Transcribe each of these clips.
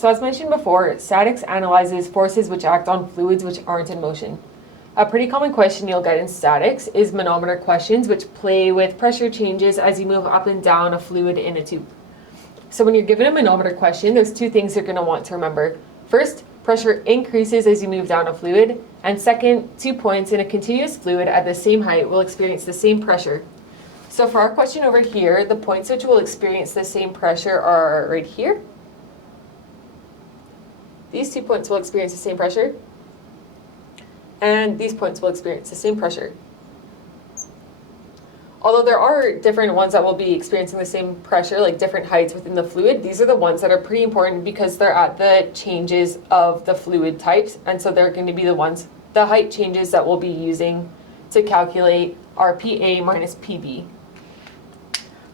So as mentioned before, statics analyzes forces which act on fluids which aren't in motion. A pretty common question you'll get in statics is manometer questions, which play with pressure changes as you move up and down a fluid in a tube. So when you're given a manometer question, there's two things you're going to want to remember. First, pressure increases as you move down a fluid, and second, 2 points in a continuous fluid at the same height will experience the same pressure. So for our question over here, the points which will experience the same pressure are right here. These 2 points will experience the same pressure, and these points will experience the same pressure. Although there are different ones that will be experiencing the same pressure, like different heights within the fluid, these are the ones that are pretty important because they're at the changes of the fluid types, and so they're going to be the height changes that we'll be using to calculate our PA minus PB.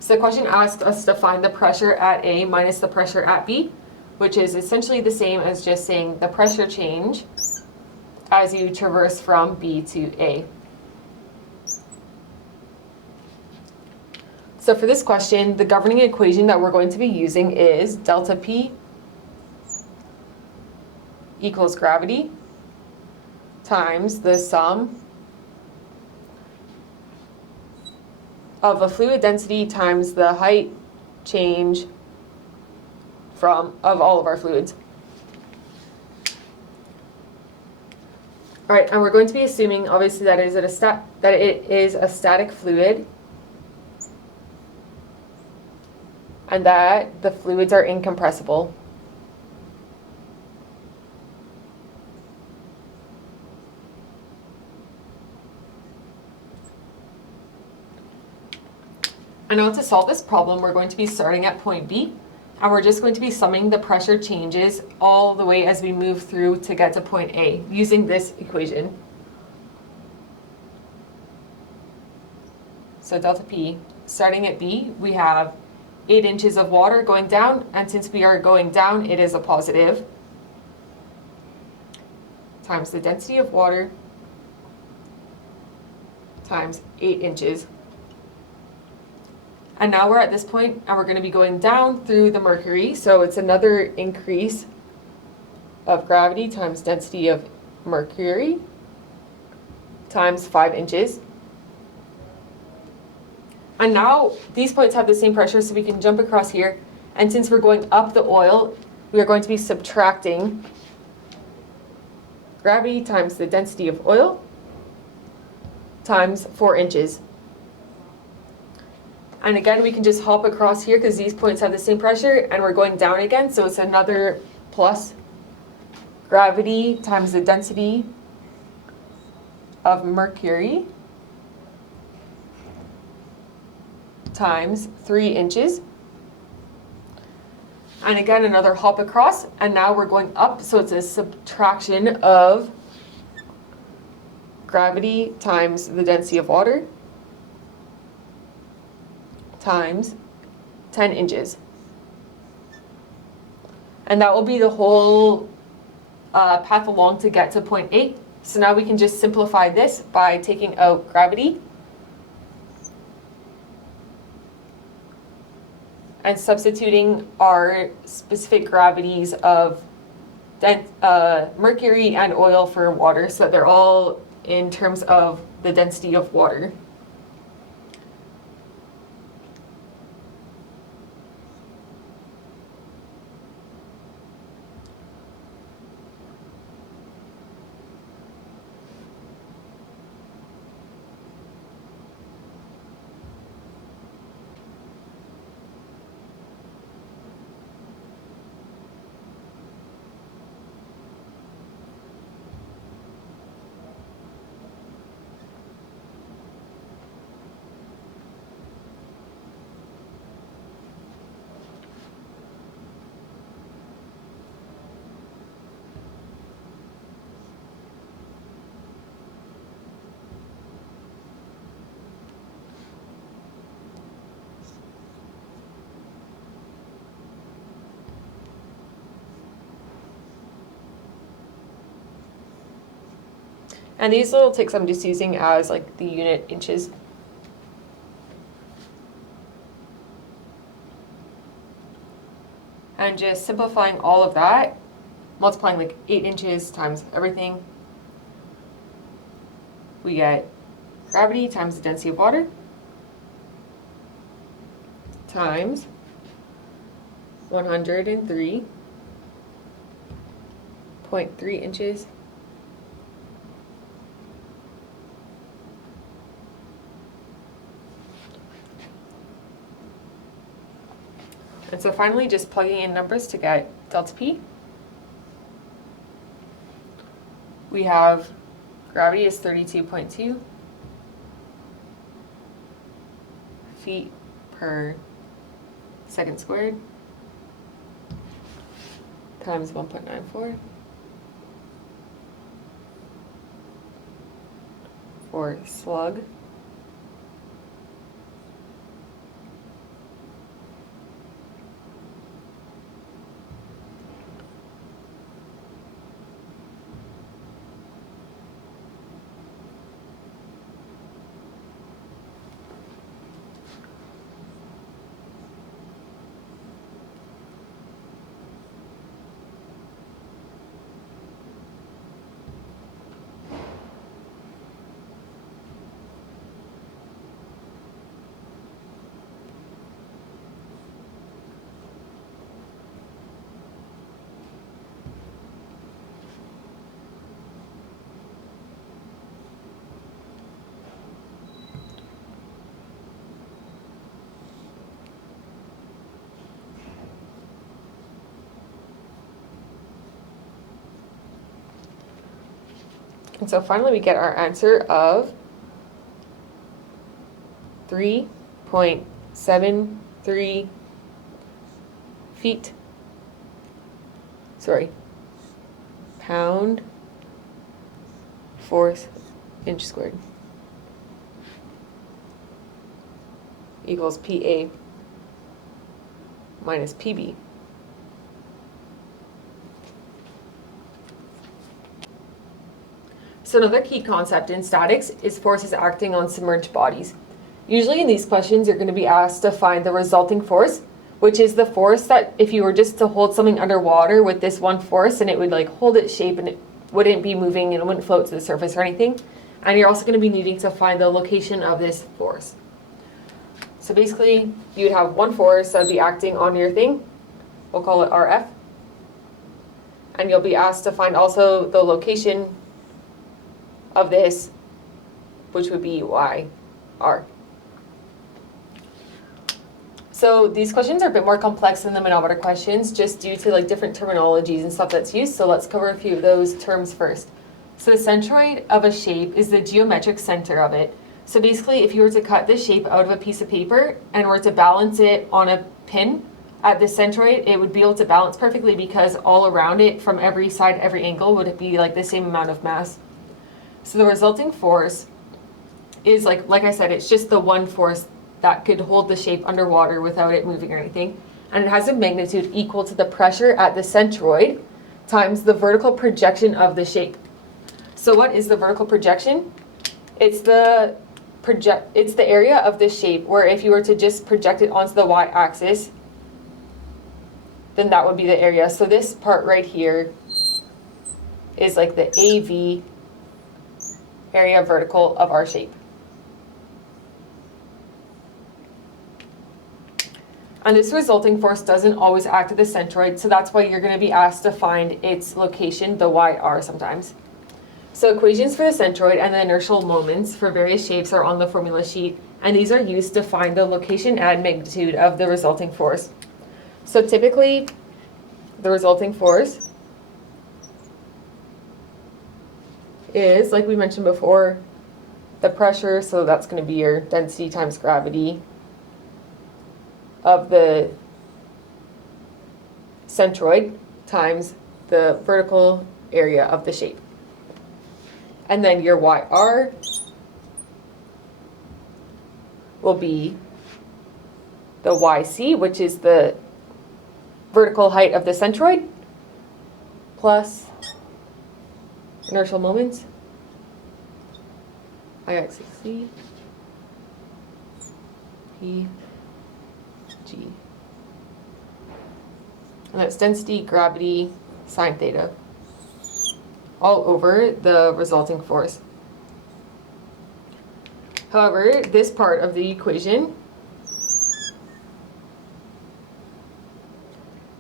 So the question asks us to find the pressure at A minus the pressure at B, which is essentially the same as just saying the pressure change as you traverse from B to A. So for this question, the governing equation that we're going to be using is delta P equals gravity times the sum of a fluid density times the height change of all of our fluids. All right, and we're going to be assuming, obviously, that it is a static fluid, and that the fluids are incompressible. And now to solve this problem, we're going to be starting at point B, and we're just going to be summing the pressure changes all the way as we move through to get to point A using this equation. So delta P, starting at B, we have 8 inches of water going down, and since we are going down, it is a positive, times the density of water times 8 inches. And now we're at this point, and we're going to be going down through the mercury, so it's another increase of gravity times density of mercury times 5 inches. And now these points have the same pressure, so we can jump across here. And since we're going up the oil, we are going to be subtracting gravity times the density of oil times 4 inches. And again, we can just hop across here because these points have the same pressure, and we're going down again, so it's another plus gravity times the density of mercury times 3 inches. And again, another hop across, and now we're going up, so it's a subtraction of gravity times the density of water times 10 inches. And that will be the whole path along to get to point A. So now we can just simplify this by taking out gravity and substituting our specific gravities of mercury and oil for water, so that they're all in terms of the density of water. And these little ticks I'm just using as like the unit inches. And and just simplifying all of that, multiplying like 8 inches times everything, we get gravity times the density of water times 103.3 inches and so finally just plugging in numbers to get delta P. We have gravity is 32.2 feet per second squared times 1.94 for slug. And so finally we get our answer of 3.73 feet, pound force inch squared equals PA minus PB. So another key concept in statics is forces acting on submerged bodies. Usually in these questions, you're going to be asked to find the resulting force, which is the force that if you were just to hold something underwater with this one force, and it would like hold its shape and it wouldn't be moving and it wouldn't float to the surface or anything. And you're also going to be needing to find the location of this force. So basically, you'd have one force that would be acting on your thing. We'll call it RF. And you'll be asked to find also the location of this, which would be YR. So these questions are a bit more complex than the manometer questions, just due to like different terminologies and stuff that's used. So let's cover a few of those terms first. So the centroid of a shape is the geometric center of it. So basically, if you were to cut this shape out of a piece of paper and were to balance it on a pin at the centroid, it would be able to balance perfectly because all around it, from every side, every angle, would be like the same amount of mass. So the resulting force is like I said, it's just the one force that could hold the shape underwater without it moving or anything. And it has a magnitude equal to the pressure at the centroid times the vertical projection of the shape. So what is the vertical projection? It's the area of the shape where if you were to just project it onto the y-axis, then that would be the area. So this part right here is like the AV, area vertical of our shape. And this resulting force doesn't always act at the centroid, so that's why you're going to be asked to find its location, the YR sometimes. So equations for the centroid and the inertial moments for various shapes are on the formula sheet, and these are used to find the location and magnitude of the resulting force. So typically, the resulting force is, like we mentioned before, the pressure, so that's going to be your density times gravity of the centroid times the vertical area of the shape. And then your YR will be the YC, which is the vertical height of the centroid, plus inertial moments, IXC, P, G. And that's density, gravity, sine theta, all over the resulting force. However, this part of the equation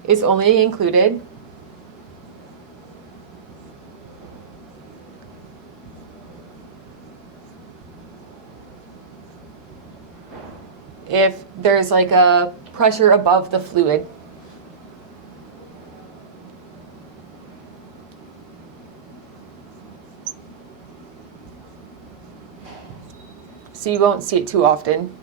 is only included if there's like a pressure above the fluid. So you won't see it too often.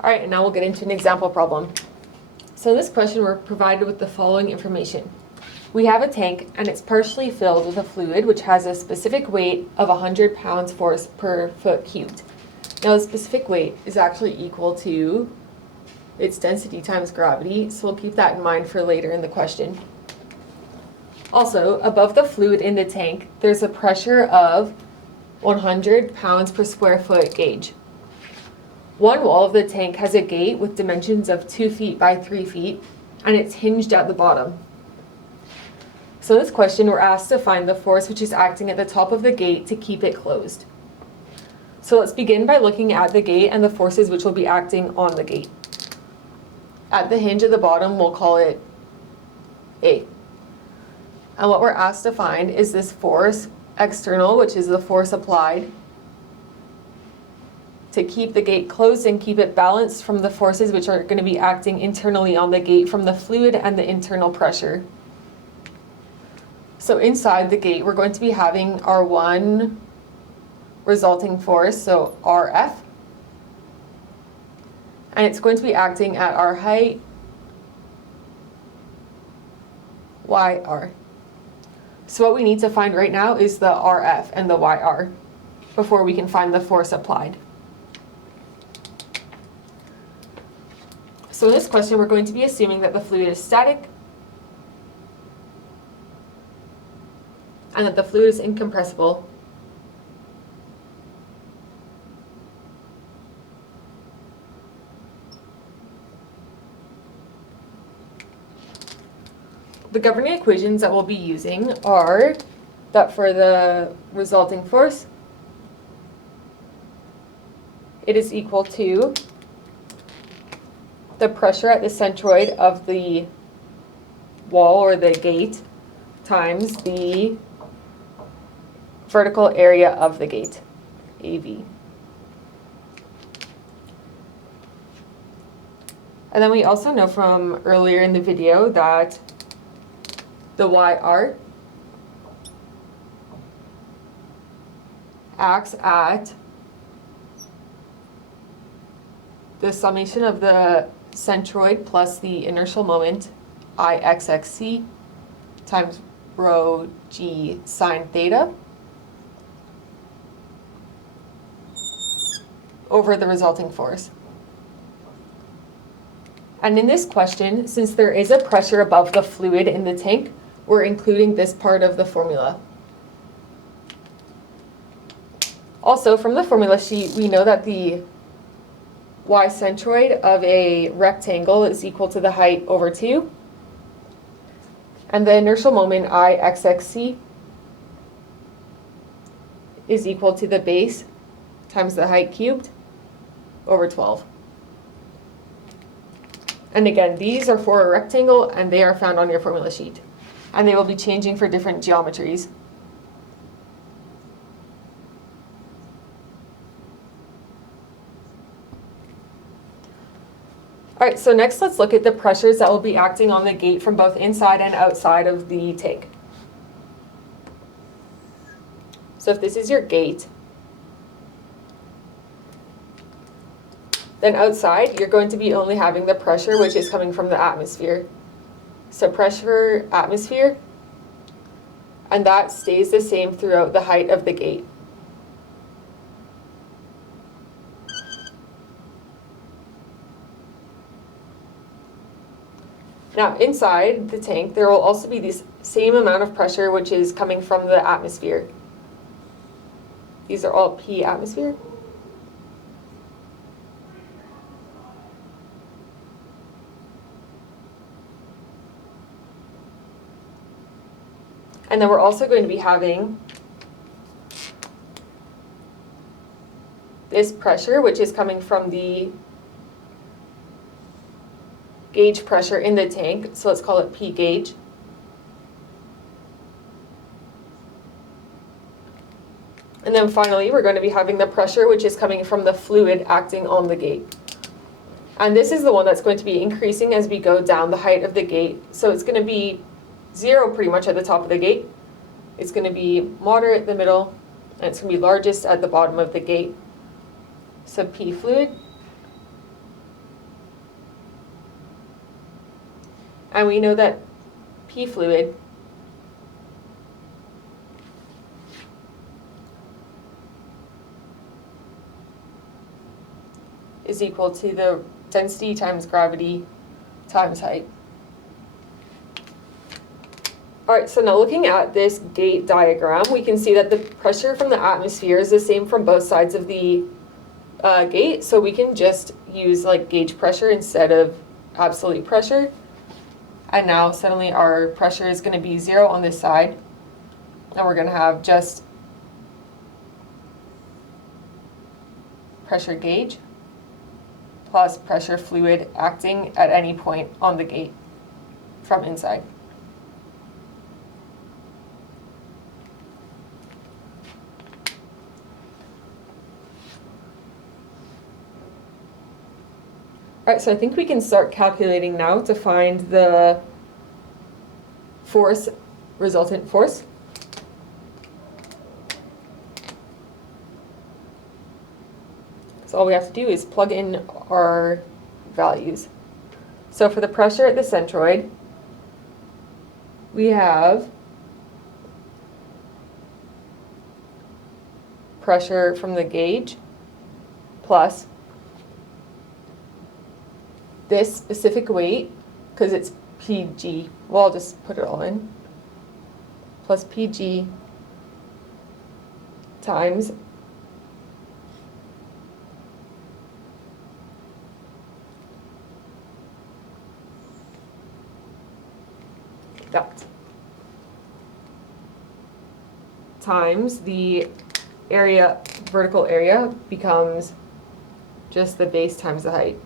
All right, and now we'll get into an example problem. So in this question, we're provided with the following information. We have a tank and it's partially filled with a fluid which has a specific weight of 100 pounds force per foot cubed. Now the specific weight is actually equal to its density times gravity, so we'll keep that in mind for later in the question. Also, above the fluid in the tank, there's a pressure of 100 pounds per square foot gauge. One wall of the tank has a gate with dimensions of 2 feet by 3 feet, and it's hinged at the bottom. So in this question, we're asked to find the force which is acting at the top of the gate to keep it closed. So let's begin by looking at the gate and the forces which will be acting on the gate. At the hinge at the bottom, we'll call it A. And what we're asked to find is this force external, which is the force applied to keep the gate closed and keep it balanced from the forces which are going to be acting internally on the gate from the fluid and the internal pressure. So inside the gate, we're going to be having our one resulting force, so RF, and it's going to be acting at our height, YR. So what we need to find right now is the RF and the YR before we can find the force applied. So in this question, we're going to be assuming that the fluid is static and that the fluid is incompressible. The governing equations that we'll be using are that for the resulting force, it is equal to the pressure at the centroid of the wall or the gate times the vertical area of the gate, AV. And then we also know from earlier in the video that the YR acts at the summation of the centroid plus the inertial moment IXXC times rho g sine theta over the resulting force. And in this question, since there is a pressure above the fluid in the tank, we're including this part of the formula. Also, from the formula sheet, we know that the y centroid of a rectangle is equal to the height over 2. And the inertial moment IXXC is equal to the base times the height cubed over 12. And again, these are for a rectangle and they are found on your formula sheet. And they will be changing for different geometries. All right, so next let's look at the pressures that will be acting on the gate from both inside and outside of the tank. So if this is your gate, then outside you're going to be only having the pressure which is coming from the atmosphere. So pressure, atmosphere, and that stays the same throughout the height of the gate. Now, inside the tank, there will also be this same amount of pressure which is coming from the atmosphere. These are all P atmosphere. And then we're also going to be having this pressure, which is coming from the gauge pressure in the tank. So let's call it P gauge. And then finally, we're going to be having the pressure, which is coming from the fluid acting on the gate. And this is the one that's going to be increasing as we go down the height of the gate. So it's going to be 0 pretty much at the top of the gate. It's going to be moderate in the middle, and it's going to be largest at the bottom of the gate. So P fluid. And we know that P fluid is equal to the density times gravity times height. All right, so now looking at this gate diagram, we can see that the pressure from the atmosphere is the same from both sides of the gate, so we can just use like gauge pressure instead of absolute pressure. And now suddenly our pressure is going to be 0 on this side, and we're going to have just pressure gauge plus pressure fluid acting at any point on the gate from inside. All right, so I think we can start calculating now to find the force, resultant force. So all we have to do is plug in our values. So for the pressure at the centroid, we have pressure from the gauge plus this specific weight, because it's PG, well, I'll just put it all in, plus PG times that times the area, vertical area becomes just the base times the height.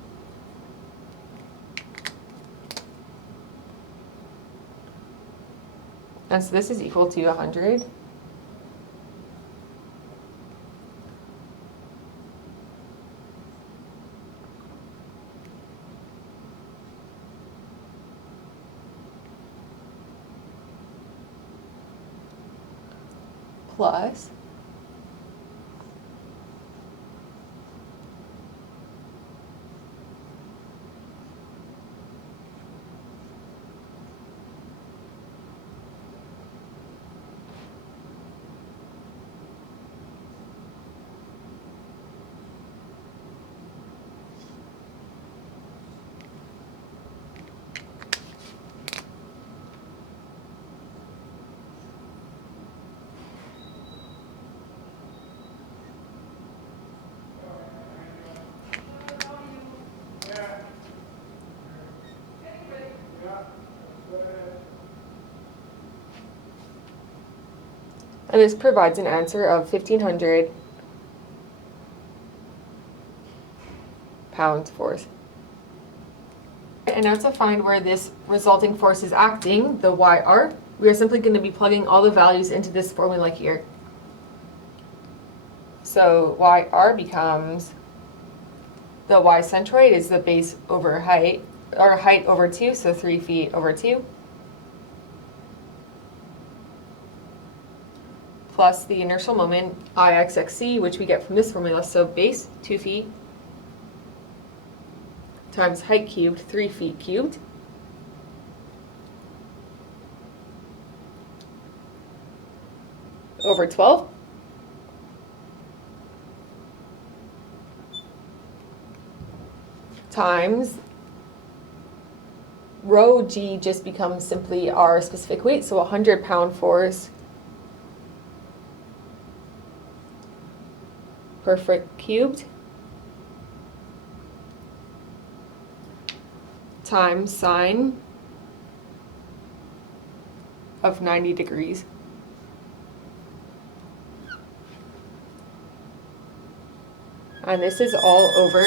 And so this is equal to 100 plus and this provides an answer of 1,500 pounds force. And now to find where this resulting force is acting, the YR, we are simply going to be plugging all the values into this formula here. So YR becomes, the Y centroid is the base over height, or height over 2, so 3 feet over 2. Plus the inertial moment, Ixxc, which we get from this formula, so base, 2 feet, times height cubed, 3 feet cubed, over 12, times rho g just becomes simply our specific weight, so 100-pound force per foot cubed times sine of 90 degrees. And this is all over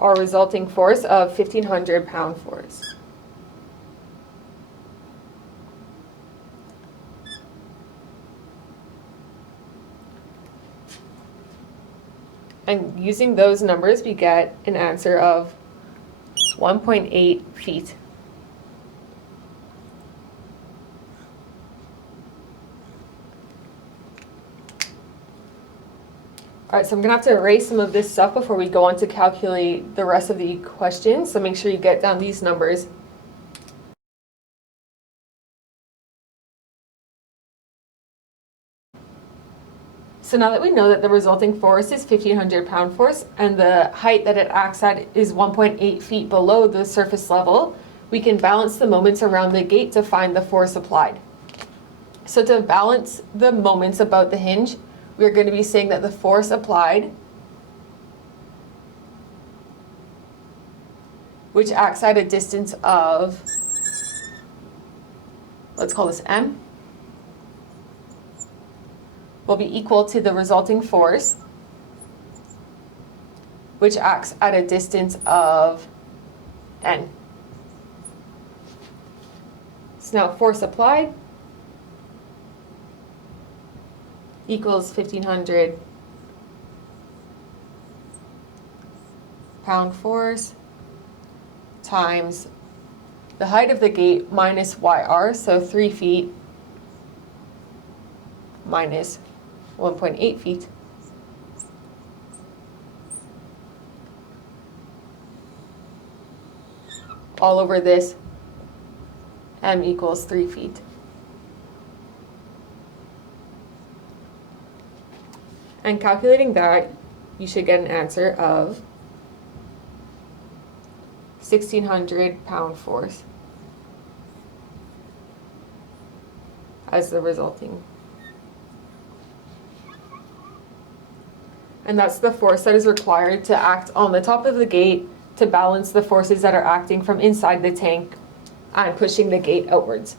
our resulting force of 1,500-pound force. And using those numbers, we get an answer of 1.8 feet. All right, so I'm gonna have to erase some of this stuff before we go on to calculate the rest of the questions. So make sure you get down these numbers. So now that we know that the resulting force is 1,500-pound force and the height that it acts at is 1.8 feet below the surface level, we can balance the moments around the gate to find the force applied. So to balance the moments about the hinge, we're going to be saying that the force applied, which acts at a distance of, let's call this m, will be equal to the resulting force, which acts at a distance of n. So now force applied equals 1,500 pound force times the height of the gate minus yr, so 3 feet minus 1.8 feet. All over this, m equals 3 feet. And calculating that, you should get an answer of 1,600-pound force as the resulting. And that's the force that is required to act on the top of the gate to balance the forces that are acting from inside the tank and pushing the gate outwards.